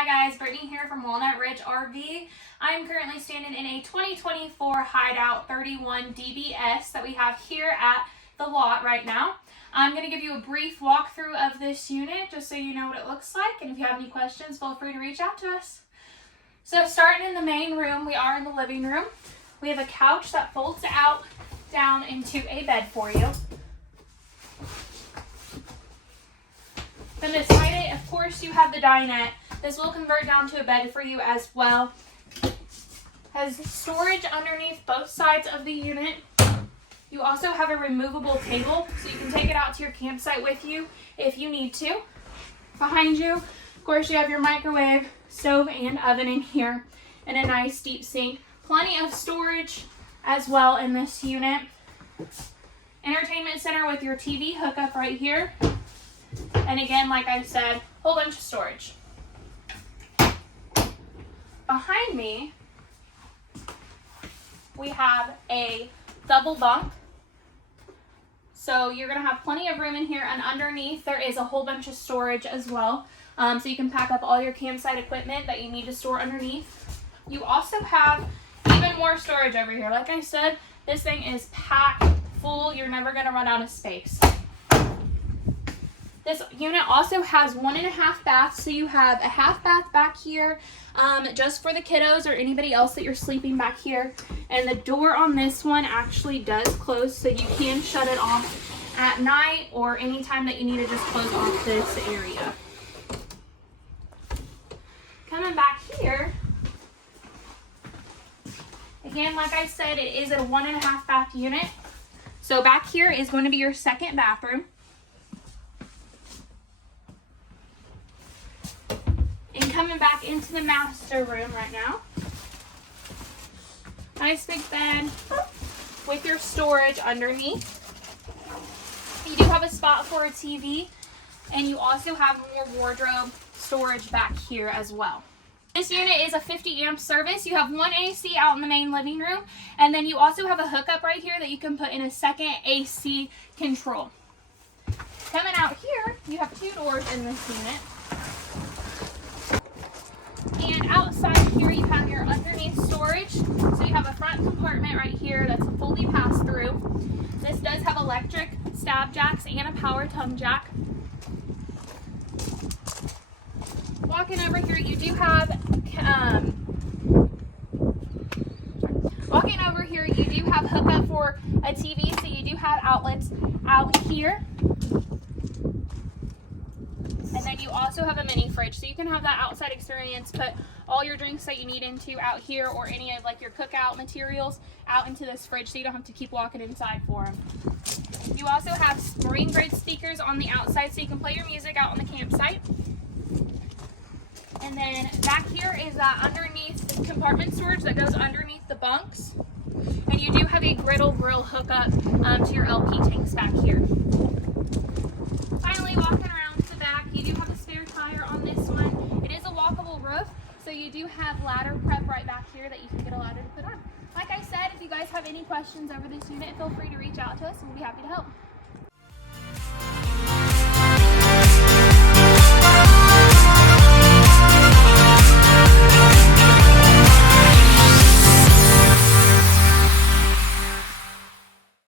Hi guys, Brittany here from Walnut Ridge RV. I'm currently standing in a 2024 Hideout 31 DBS that we have here at the lot right now. I'm going to give you a brief walkthrough of this unit just so you know what it looks like, and if you have any questions, feel free to reach out to us. So starting in the main room, we are in the living room. We have a couch that folds out down into a bed for you. Then beside it, of course, you have the dinette. This will convert down to a bed for you as well. Has storage underneath both sides of the unit. You also have a removable table, so you can take it out to your campsite with you if you need to. Behind you, of course, you have your microwave, stove, and oven in here, and a nice deep sink. Plenty of storage as well in this unit. Entertainment center with your TV hookup right here. And again, like I said, whole bunch of storage. Behind me, we have a double bunk. So you're going to have plenty of room in here, and underneath there is a whole bunch of storage as well. So you can pack up all your campsite equipment that you need to store underneath. You also have even more storage over here. Like I said, this thing is packed full. You're never going to run out of space. This unit also has 1.5 baths, so you have a half bath back here just for the kiddos or anybody else that you're sleeping back here. And the door on this one actually does close, so you can shut it off at night or anytime that you need to just close off this area. Coming back here, again, like I said, it is a 1.5 bath unit. So back here is going to be your second bathroom. And coming back into the master room right now. Nice big bed with your storage underneath. You do have a spot for a TV, and you also have more wardrobe storage back here as well. This unit is a 50 amp service. You have one AC out in the main living room, and then you also have a hookup right here that you can put in a second AC control. Coming out here, you have 2 doors in this unit. And outside here, you have your underneath storage. So you have a front compartment right here that's fully pass-through. This does have electric stab jacks and a power tongue jack. Walking over here, you do have hookup for a TV, so you do have outlets out here. And then you also have a mini fridge, so you can have that outside experience, put all your drinks that you need into out here, or any of like your cookout materials out into this fridge, so you don't have to keep walking inside for them. You also have marine grade speakers on the outside, so you can play your music out on the campsite. And then back here is that underneath compartment storage that goes underneath the bunks. And you do have a griddle grill hookup to your LP tanks back here. Finally, walking around to the back, you do have a spare tire on this one. It is a walkable roof, so you do have ladder prep right back here that you can get a ladder to put on. Like I said, if you guys have any questions over this unit, feel free to reach out to us and we'll be happy to help.